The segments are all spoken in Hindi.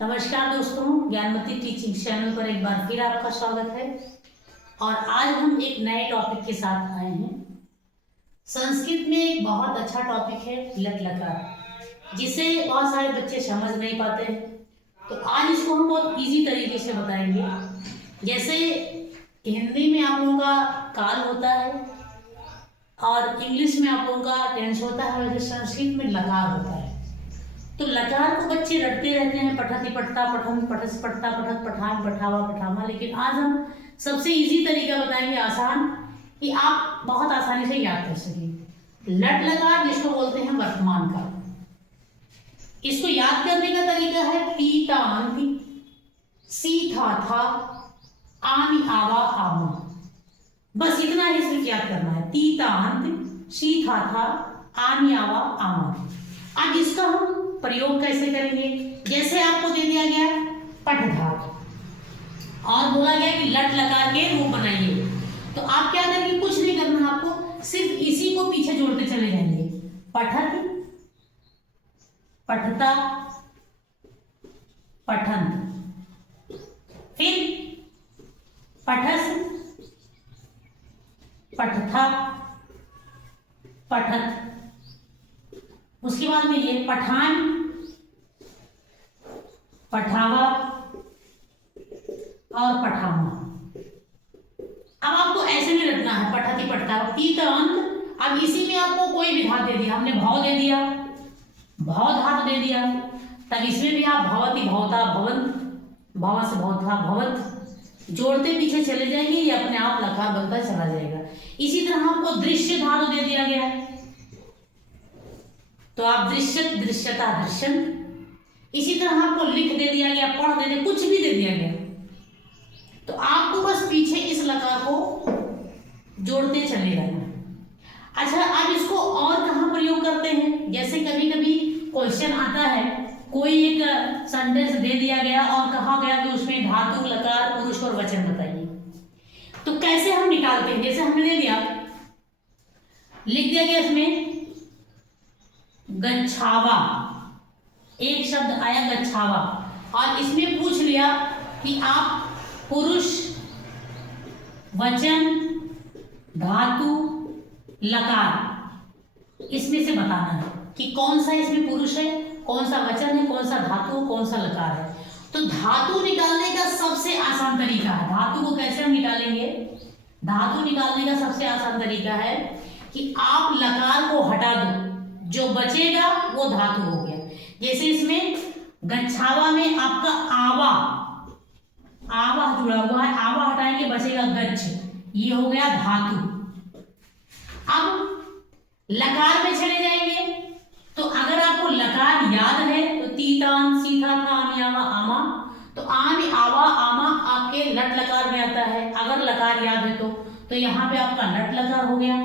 नमस्कार दोस्तों, ज्ञानमती टीचिंग चैनल पर एक बार फिर आपका स्वागत है। और आज हम एक नए टॉपिक के साथ आए हैं। संस्कृत में एक बहुत अच्छा टॉपिक है लट लकार, जिसे बहुत सारे बच्चे समझ नहीं पाते हैं। तो आज इसको हम बहुत इजी तरीके से बताएंगे। जैसे हिंदी में आप लोगों का काल होता है और इंग्लिश में आप लोगों का टेंस होता है, वैसे संस्कृत में लकार होता है। तो लकार को बच्चे रटते रहते हैं, पठति पठता पठन पठस पठता पठत पठान पठावा पठामा। लेकिन आज हम सबसे इजी तरीका बताएंगे, आसान, कि आप बहुत आसानी से याद कर सकें। लट लकार जिसको बोलते हैं वर्तमान काल, इसको याद करने का तरीका है ती ता अंति, सी था आमी आवा आमा। बस इतना ही सिर्फ याद करना है, ती ता अंत, सी था आमी आवा आमा। अब इसका हम प्रयोग कैसे करेंगे? जैसे आपको दे दिया गया पठ धातु और बोला गया कि लट लकार के रूप बनाइए, तो आप क्या करेंगे? कुछ नहीं करना आपको, सिर्फ इसी को पीछे जोड़ते चले जाएंगे। पठत, पठता, पठन, फिर पठस, पठथा, पठत, उसके बाद में ये पठान, पठावा और पठामा। अब आपको ऐसे में रखना है पठति पठता तीत अंत। अब इसी में आपको कोई भी धातु दे दिया, हमने भाव दे दिया, भाव धातु दे दिया, तब इसमें भी आप भवति भवता भवंत, भव से भवथा भवत जोड़ते पीछे चले जाएंगे, ये अपने आप लकार बनता चला जाएगा। इसी तरह आपको दृश्य धातु दे दिया गया है, तो आप दृश्यत दृश्यता दृश्यंत। इसी तरह आपको लिख दे दिया गया, पढ़ दे दिया, कुछ भी दे दिया गया, तो आपको बस पीछे इस लकार को जोड़ते चले जाना। अच्छा, अब इसको और कहाँ प्रयोग करते हैं? जैसे कभी कभी क्वेश्चन आता है, कोई एक सेंटेंस दे दिया गया और कहा गया कि उसमें धातु, लकार, पुरुष और वचन बताइए, तो कैसे हम निकालते हैं? जैसे हमने दे दिया, लिख दिया गया इसमें गच्छावा, एक शब्द आया गच्छावा, और इसमें पूछ लिया कि आप पुरुष, वचन, धातु, लकार इसमें से बताना है कि कौन सा इसमें पुरुष है, कौन सा वचन है, कौन सा धातु, कौन सा लकार है। तो धातु निकालने का सबसे आसान तरीका है, धातु को कैसे हम निकालेंगे? धातु निकालने का सबसे आसान तरीका है कि आप लकार को हटा दो, जो बचेगा वो धातु हो गया। जैसे इसमें गच्छावा में आपका आवा, आवा जुड़ा हुआ है, आवा हटाएंगे बचेगा गच्छ, ये हो गया धातु। अब लकार में चले जाएंगे, तो अगर आपको लकार याद है तो तीतान, सीथा था, आमी आवा आमा, तो आमी आवा आमा आपके लट लकार में आता है। अगर लकार याद है तो यहाँ पे आपका लट लकार हो गया।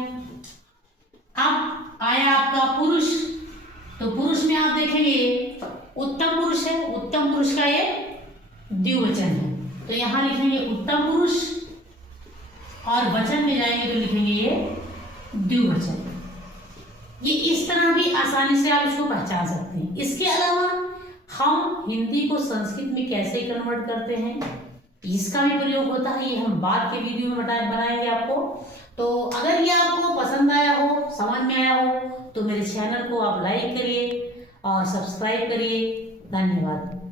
अब आया आपका पुरुष, तो पुरुष में आप देखेंगे उत्तम पुरुष है, उत्तम पुरुष का ये द्विवचन है, तो यहाँ लिखेंगे उत्तम पुरुष, और वचन में जाएंगे तो लिखेंगे ये द्विवचन। ये इस तरह भी आसानी से आप इसको पहचान सकते हैं। इसके अलावा हम हिंदी को संस्कृत में कैसे कन्वर्ट करते हैं, इसका भी प्रयोग होता है, ये हम बाद के वीडियो में बनाएंगे आपको। तो अगर ये आपको पसंद आया हो, समझ में आया हो, तो मेरे चैनल को आप लाइक करिए और सब्सक्राइब करिए। धन्यवाद।